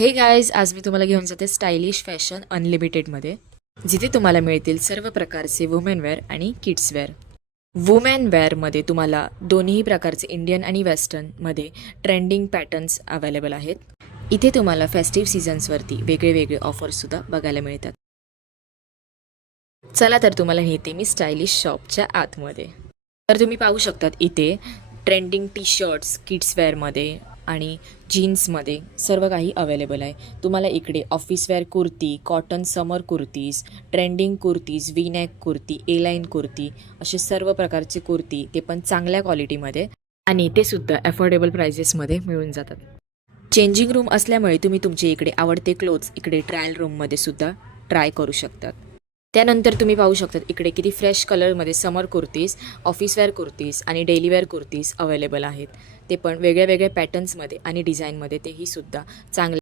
हे गाईज, आज मी तुम्हाला घेऊन जाते स्टायलिश फॅशन अनलिमिटेडमध्ये, जिथे तुम्हाला मिळतील सर्व प्रकारचे वुमेन वेअर आणि किड्स वेअर. वुमेन वेअरमध्ये तुम्हाला दोन्ही प्रकारचे इंडियन आणि वेस्टर्नमध्ये ट्रेंडिंग पॅटर्न्स अवेलेबल आहेत. इथे तुम्हाला फेस्टिव्ह सीझन्सवरती वेगळे वेगळे ऑफर्ससुद्धा बघायला मिळतात. चला तर तुम्हाला नेते मी स्टायलिश शॉपच्या आतमध्ये. तर तुम्ही पाहू शकतात इथे ट्रेंडिंग टी शर्ट्स किड्स वेअरमध्ये आणि जीन्समध्ये सर्व काही अवेलेबल आहे. तुम्हाला इकडे office wear kurti, cotton summer kurtis, trending kurtis, V neck kurti, A line kurti असे सर्व प्रकारचे कुर्ती, ते पण चांगल्या क्वालिटीमध्ये आणि ते सुद्धा अफोर्डेबल प्राइजेसमध्ये मिळून जातात. चेंजिंग रूम असल्यामुळे तुम्ही तुमचे इकडे आवडते क्लोथ्स इकडे ट्रायल रूममध्ये सुद्धा ट्राय करू शकतात. त्यानंतर तुम्ही पाहू शकतात इकडे किती फ्रेश कलरमध्ये समर कुर्तीज, ऑफिस वेअर कुर्तीज आणि डेली वेअर कुर्तीज अवेलेबल आहेत. ते पण वेगळ्या वेगळ्या पॅटर्न्समध्ये आणि डिझाईनमध्ये, तेही सुद्धा चांगले